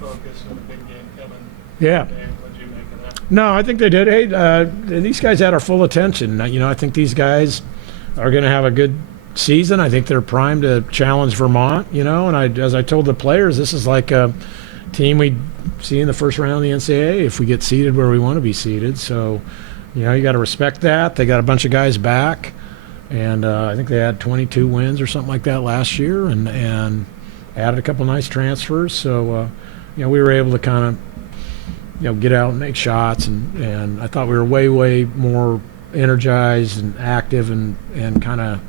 focus with a big game coming. Yeah. What did you make of that? No, I think they did. Hey, these guys had our full attention. You know, I think these guys are going to have a good season. I think they're primed to challenge Vermont, you know, and as I told the players, this is like a team we see in the first round of the NCAA if we get seeded where we want to be seeded. So, you know, you got to respect that. They got a bunch of guys back, and I think they had 22 wins or something like that last year, and added a couple nice transfers. So, you know, we were able to kind of, you know, get out and make shots, and I thought we were way more energized and active and kind of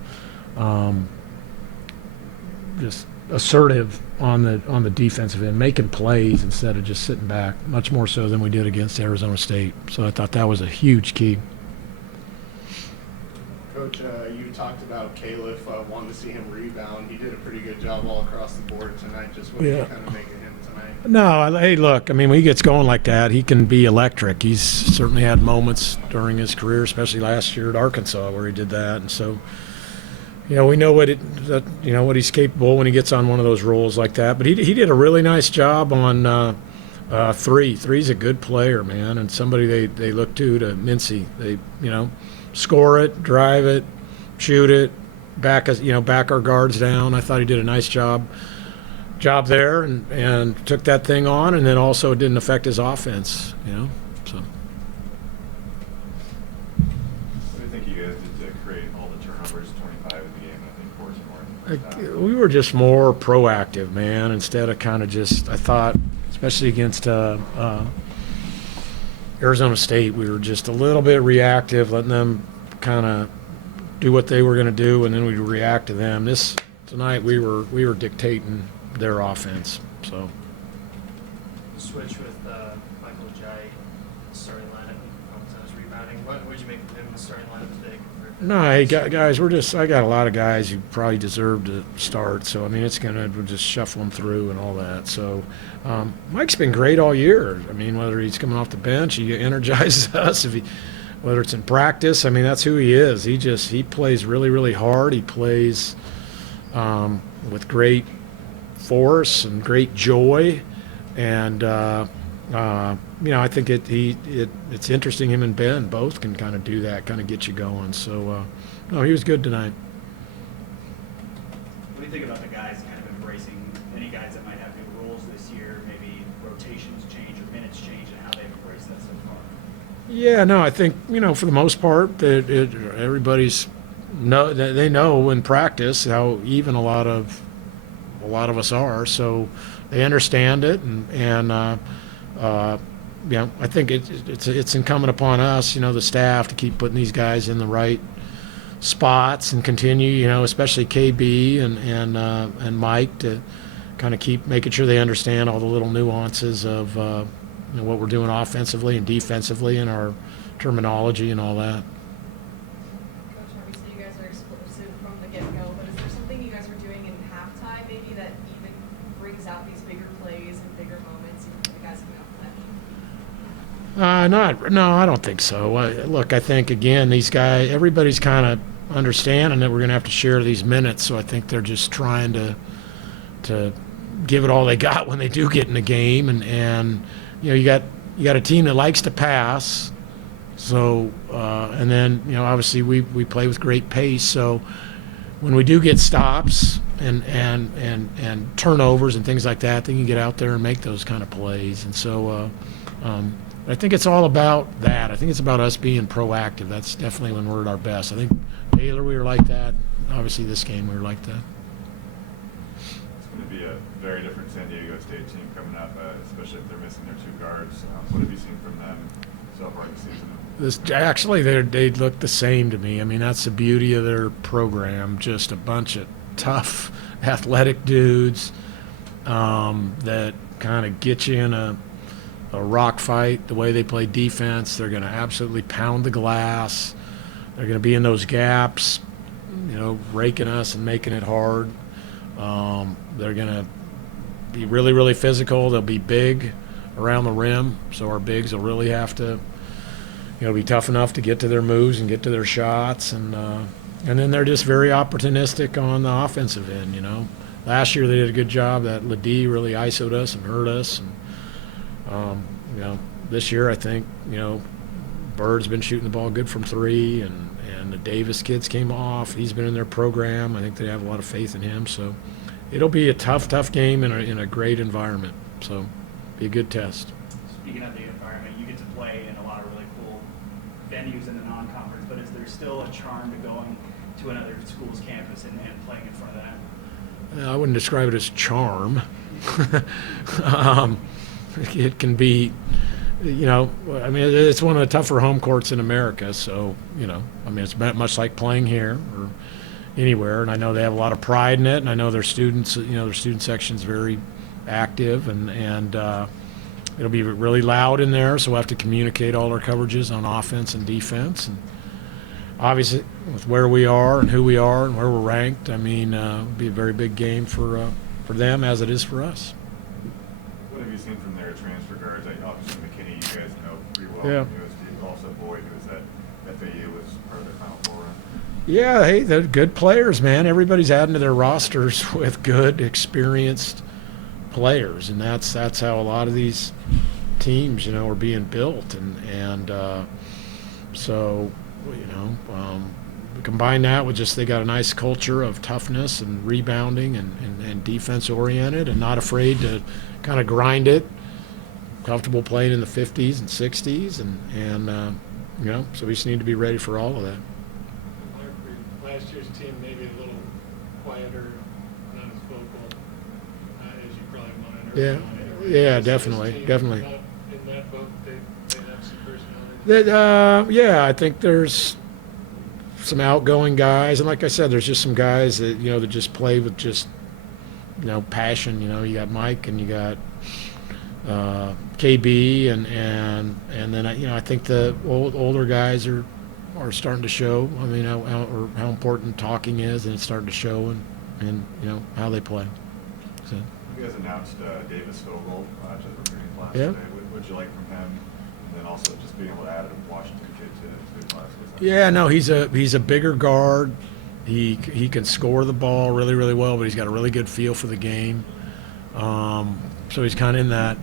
just assertive on the defensive end, making plays instead of just sitting back, much more so than we did against Arizona State. So I thought that was a huge key. Coach, you talked about Khalif, wanting to see him rebound. He did a pretty good job all across the board tonight. Just what do you kind of make of him tonight? No, hey, look, I mean, when he gets going like that, he can be electric. He's certainly had moments during his career, especially last year at Arkansas, where he did that. And so, you know, we know what he's capable when he gets on one of those roles like that. But he did a really nice job on three. Three's a good player, man, and somebody they look to Mincy. They, you know, score it, drive it, shoot it, back our guards down. I thought he did a nice job there and took that thing on, and then also it didn't affect his offense, you know. So what do you think you guys did to create all the turnovers, 25 in the game? I think 4 more. We were just more proactive, man, instead of kind of just, I thought, especially against Arizona State, we were just a little bit reactive, letting them kind of do what they were going to do, and then we'd react to them. Tonight we were dictating their offense. So switch with Michael Jai starting lineup on his rebounding. What did you make of him in the starting lineup today? No, hey guys, I got a lot of guys who probably deserve to start. So I mean, we'll just shuffle them through and all that. So Mike's been great all year. I mean, whether he's coming off the bench, he energizes us. Whether it's in practice, I mean, that's who he is. He plays really hard. He plays with great force and great joy, and you know, I think it's interesting. Him and Ben both can kind of do that, kind of get you going. So no, he was good tonight. What do you think about the guys kind of embracing any guys that might have new roles this year, maybe rotations change or minutes change, and how they've embraced that so far? Yeah, no, I think, you know, for the most part, that everybody's they know in practice how even a lot of us are, so they understand it, and you know, I think it's incumbent upon us, you know, the staff, to keep putting these guys in the right spots and continue, you know, especially KB and Mike, to kind of keep making sure they understand all the little nuances of you know, what we're doing offensively and defensively and our terminology and all that. Coach, obviously you guys are explosive from the get-go, but is there something you guys were doing in halftime maybe that even brings out these bigger plays and bigger moments even for the guys coming off the bench? No, I don't think so. Look, I think, again, these guys, everybody's kind of understanding that we're going to have to share these minutes, so I think they're just trying to give it all they got when they do get in the game, and you know, you got a team that likes to pass, so and then, you know, obviously we play with great pace, so when we do get stops and turnovers and things like that, they can get out there and make those kind of plays. And so I think it's all about that. I think it's about us being proactive. That's definitely when we're at our best. I think Baylor, we were like that. Obviously this game we were like that. It's going to be a very different San Diego State team coming up, especially if they're missing their two guards. What have you seen from them so far this season? Actually, they look the same to me. I mean, that's the beauty of their program. Just a bunch of tough, athletic dudes that kind of get you in a rock fight. The way they play defense, they're going to absolutely pound the glass. They're going to be in those gaps, you know, raking us and making it hard. They're going to be really physical. They'll be big around the rim, so our bigs will really have to, you know, be tough enough to get to their moves and get to their shots, and then they're just very opportunistic on the offensive end, you know. last year they did a good job. That Ledee really ISO'd us and hurt us. And, this year I think, Bird's been shooting the ball good from 3, and the Davis kids came off. He's been in their program. I think they have a lot of faith in him. So it'll be a tough game in a great environment. So be a good test. Speaking of the environment, you get to play in a lot of really cool venues in the non-conference, but is there still a charm to going to another school's campus and playing in front of that? I wouldn't describe it as charm. It can be, it's one of the tougher home courts in America. So, it's much like playing here or anywhere. And I know they have a lot of pride in it. And I know their students, their student section's very active, and it'll be really loud in there. So we'll have to communicate all our coverages on offense and defense. And obviously, with where we are and who we are and where we're ranked, it'll be a very big game for them as it is for us. What have you seen from their transfer guards? Obviously, McKinney, you guys know pretty well. Yeah. USD, also Boyd, who was at FAU, was part of their Final Four run. Yeah, hey, they're good players, man. Everybody's adding to their rosters with good, experienced players, and that's how a lot of these teams, are being built. And so, combine that with just they got a nice culture of toughness and rebounding and defense oriented and not afraid to kind of grind it, comfortable playing in the 50s and 60s, and so we just need to be ready for all of that. Last year's team maybe a little quieter, not as vocal as you probably wanted. Yeah, yeah, definitely. In that boat, they have some personality. I think there's some outgoing guys, and like I said, there's just some guys that that just play with just passion. You got Mike and you got KB, and then I think the older guys are starting to show. How important talking is, and it's starting to show, and how they play. So. You guys announced Davis Vogel to the recruiting class Yeah. today. What did you like from him? And then also just being able to add a Washington kid to the class. Yeah, no, he's a bigger guard. He can score the ball really, really well, but he's got a really good feel for the game. So he's kind of in that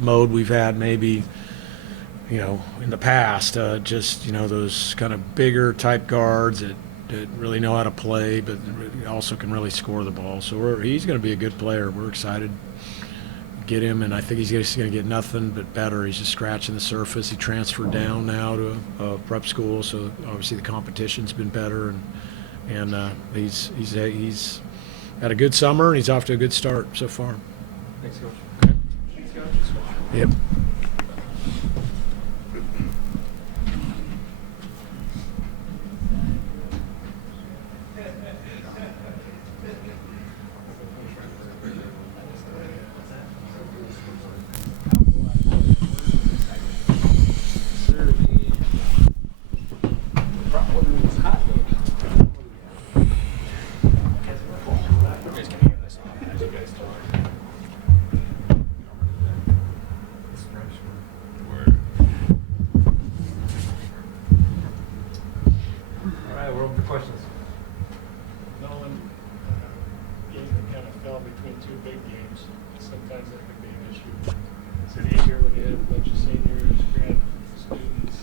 mode we've had maybe in the past. Those kind of bigger type guards that really know how to play, but also can really score the ball. So he's going to be a good player. We're excited to get him, and I think he's just going to get nothing but better. He's just scratching the surface. He transferred down now to a prep school, so obviously the competition's been better, and he's had a good summer, and he's off to a good start so far. Thanks, Coach. Okay. Thanks, Coach. Yep. Nolan, games that kind of fell between two big games. Sometimes that could be an issue. Is it easier when you have a bunch of seniors, grad students,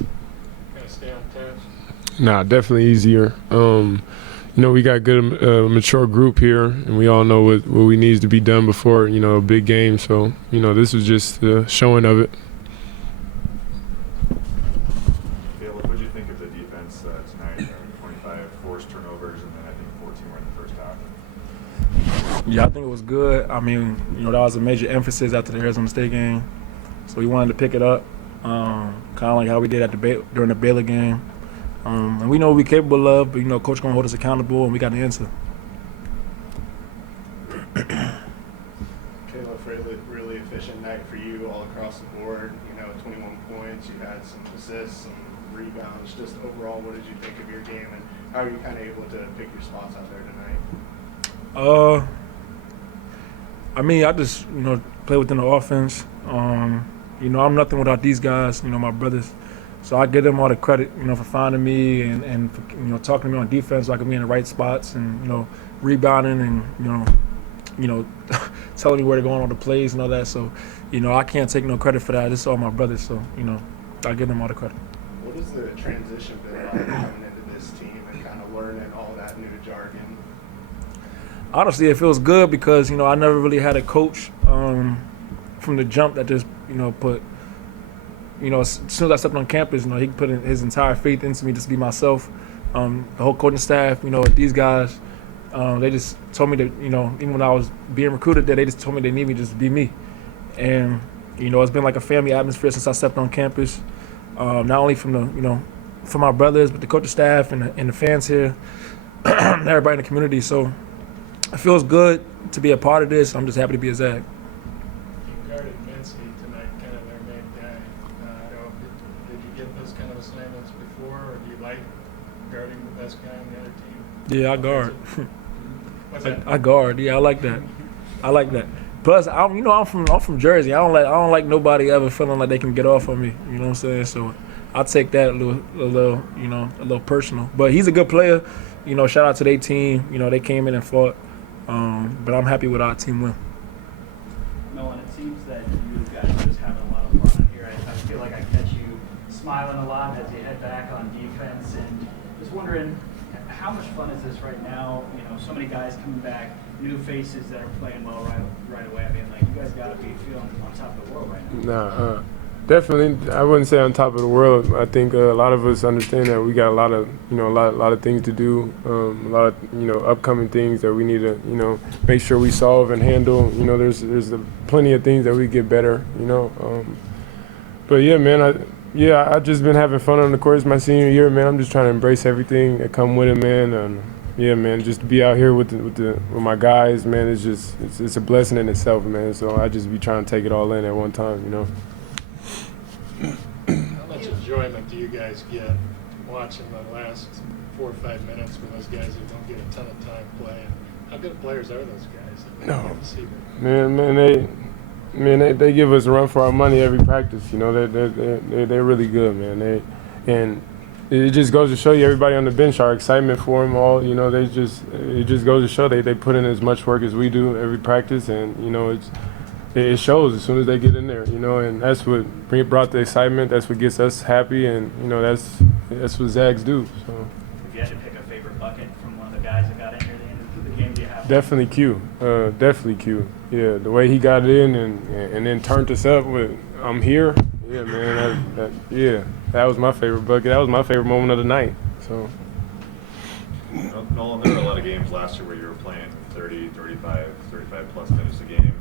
kind of stay on task? Nah, definitely easier. We got a good, mature group here, and we all know what we needs to be done before, a big game. So, this was just the showing of it. Caleb, what did you think of the defense tonight? 25 forced turnovers, and then I think 14 were in the first half. Yeah, I think it was good. That was a major emphasis after the Arizona State game. So we wanted to pick it up, kind of like how we did during the Baylor game. And we know what we're capable of, but, Coach going to hold us accountable, and we got the answer. Caleb, really efficient night for you all across the board. 21 points, you had some assists, some rebounds. Just overall, what did you think of your game, and how are you kind of able to pick your spots out there tonight? I just, play within the offense. I'm nothing without these guys, my brothers. So I give them all the credit, for finding me and for, talking to me on defense so I can be in the right spots and, rebounding and, telling me where to go on all the plays and all that. So, I can't take no credit for that. This is all my brothers. So, I give them all the credit. What has the transition been like coming into this team and kind of learning all that new jargon? Honestly, it feels good because, I never really had a coach from the jump that just, put, as soon as I stepped on campus, he put in his entire faith into me just to be myself. The whole coaching staff, these guys, they just told me that, even when I was being recruited there, they just told me they need me just to be me. And, it's been like a family atmosphere since I stepped on campus, not only from the, from my brothers, but the coaching staff and the fans here, and everybody in the community. So it feels good to be a part of this. I'm just happy to be a Zag. You guarded Mincy tonight, kind of their main guy. Did you get those kind of assignments before, or do you like guarding the best guy on the other team? Yeah, I guard. What's that? I guard. Yeah, I like that. I like that. Plus, I'm from Jersey. I don't like nobody ever feeling like they can get off on me. You know what I'm saying? So I take that a little personal. But he's a good player. Shout out to their team. They came in and fought. But I'm happy with our team win. Nolan, it seems that you guys are just having a lot of fun here. I feel like I catch you smiling a lot as you head back on defense, and just wondering how much fun is this right now? So many guys coming back, new faces that are playing well right away. I mean, like, you guys got to be feeling on top of the world right now. Definitely, I wouldn't say on top of the world. I think a lot of us understand that we got a lot of, a lot of things to do, a lot of, upcoming things that we need to, make sure we solve and handle. There's plenty of things that we get better, But yeah, man, I just been having fun on the course my senior year, man. I'm just trying to embrace everything that come with it, man. And yeah, man, just to be out here with my guys, man, it's a blessing in itself, man. So I just be trying to take it all in at one time, How much enjoyment do you guys get watching the last 4 or 5 minutes with those guys who don't get a ton of time playing? How good players are those guys that we don't get to see them? They give us a run for our money every practice. They're really good, man. And it just goes to show you, everybody on the bench, our excitement for them all. It just goes to show they put in as much work as we do every practice, and it shows as soon as they get in there. And that's what brought the excitement. That's what gets us happy, and that's what Zags do. So. If you had to pick a favorite bucket from one of the guys that got in here at the end of the game, do you have? Definitely Q. Definitely Q. Yeah, the way he got it in and then turned us up with "I'm here." Yeah, man. That was my favorite bucket. That was my favorite moment of the night. So. Nolan, there were a lot of games last year where you were playing 30, 35 plus minutes a game.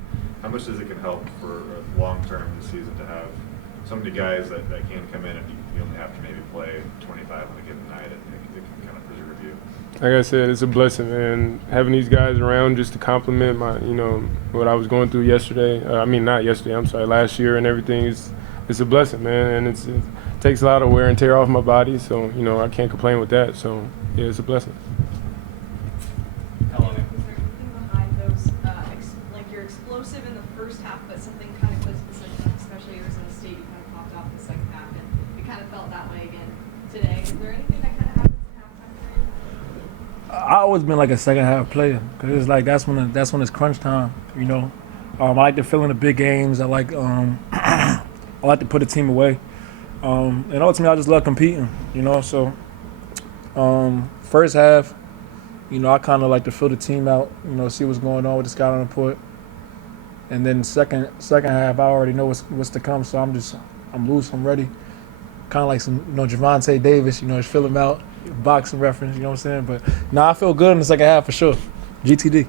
How much does it can help for long term this season to have so many guys that can come in and you only have to maybe play 25 on a given night, and it can kind of preserve you? Like I said, it's a blessing, man. Having these guys around just to complement my, what I was going through yesterday. Not yesterday. I'm sorry, last year and everything. It's a blessing, man, and it takes a lot of wear and tear off my body. So I can't complain with that. So yeah, it's a blessing. Was there anything behind those, like you're explosive in the first half, but something kind of close to the second half, especially Arizona State, you kind of popped off the second half, and it kind of felt that way again today. Is there anything that kind of happens in halftime period? I always been like a second half player because it's like that's when it's crunch time. I like to fill in the big games. I like I like to put a team away, and ultimately I just love competing. So first half, I kind of like to fill the team out. See what's going on with the scouting report, and then second half I already know what's to come. So I'm loose. I'm ready. Kind of like some Javante Davis. Just fill him out. Boxing reference, you know what I'm saying? But I feel good in the second half for sure. GTD.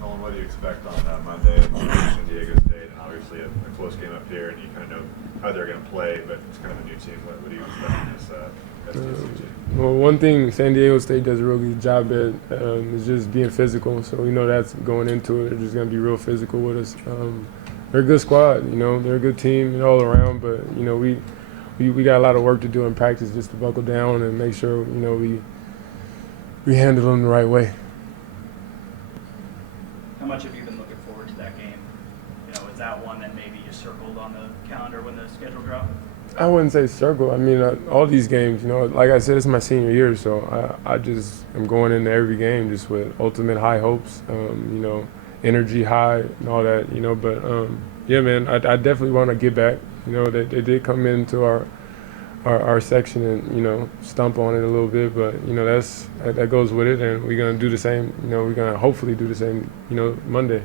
Nolan, what do you expect on Monday at San Diego State? And obviously a close game up here, and you kind of know how they're going to play, but it's kind of a new team. What do you expect from this SDSU team? Well, one thing San Diego State does a real good job at is just being physical. So we know that's going into it. They're just going to be real physical with us. They're a good squad. They're a good team all around, but we got a lot of work to do in practice just to buckle down and make sure, we handle them the right way. How much have you been looking forward to that game? was that one that maybe you circled on the calendar when the schedule dropped? I wouldn't say circle. I mean, all these games, you know, like I said, it's my senior year, so I just am going into every game just with ultimate high hopes, you know, energy high and all that, you know. But, yeah, man, I definitely want to get back. You know, they did come into our section and, you know, stump on it a little bit, but, you know, that goes with it, and we're going to do the same. You know, we're going to hopefully do the same, you know, Monday.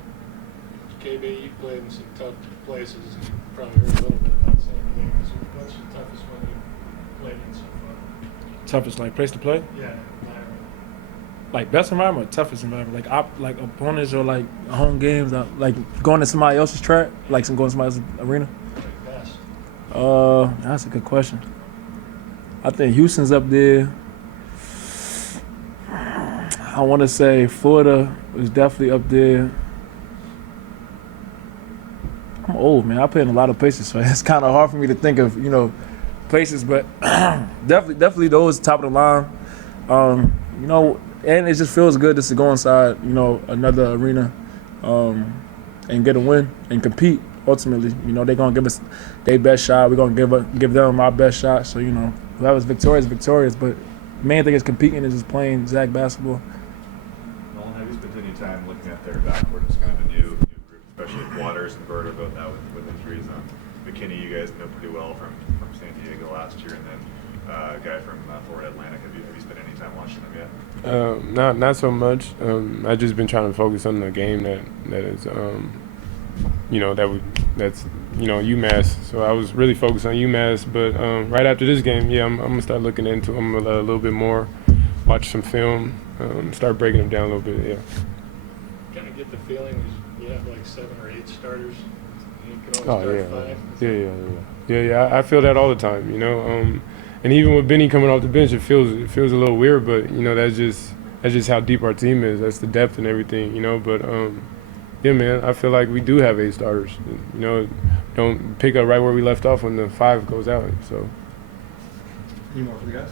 KB, you played in some tough places. You probably heard a little bit about some of the games. What's the toughest one you played in so far? Toughest like place to play? Yeah, environment. Like best environment or toughest environment? Like opponents or like home games, like going to somebody else's track, like going to somebody else's arena? Like best. That's a good question. I think Houston's up there. I want to say Florida is definitely up there. I'm old, man. I play in a lot of places, so it's kind of hard for me to think of, you know, places. But definitely those top of the line. You know, and it just feels good just to go inside, you know, another arena, and get a win and compete. Ultimately, you know, they're gonna give us their best shot. We're gonna give them our best shot. So, you know, whoever's victorious, victorious. But the main thing is competing is just playing Zag basketball. Nolan, have you spent any time looking at their backcourt? It's kind of a new group, especially with Waters and Bird about that with injuries. McKinney, you guys know pretty well from San Diego last year, and then a guy from Florida Atlantic. Have you spent any time watching them yet? Not so much. I've just been trying to focus on the game that is, you know, that's you know, UMass. So I was really focused on UMass. But right after this game, yeah, I'm gonna start looking into them a little bit more, watch some film, start breaking them down a little bit. Yeah. Kind of get the feeling you have like 7 or 8 starters. You can only start 5. Yeah. I feel that all the time, you know. And even with Benny coming off the bench, it feels a little weird, but you know, that's just how deep our team is. That's the depth and everything, you know. But yeah, man, I feel like we do have 8 starters. You know, don't pick up right where we left off when the 5 goes out. So. Any more for the guys?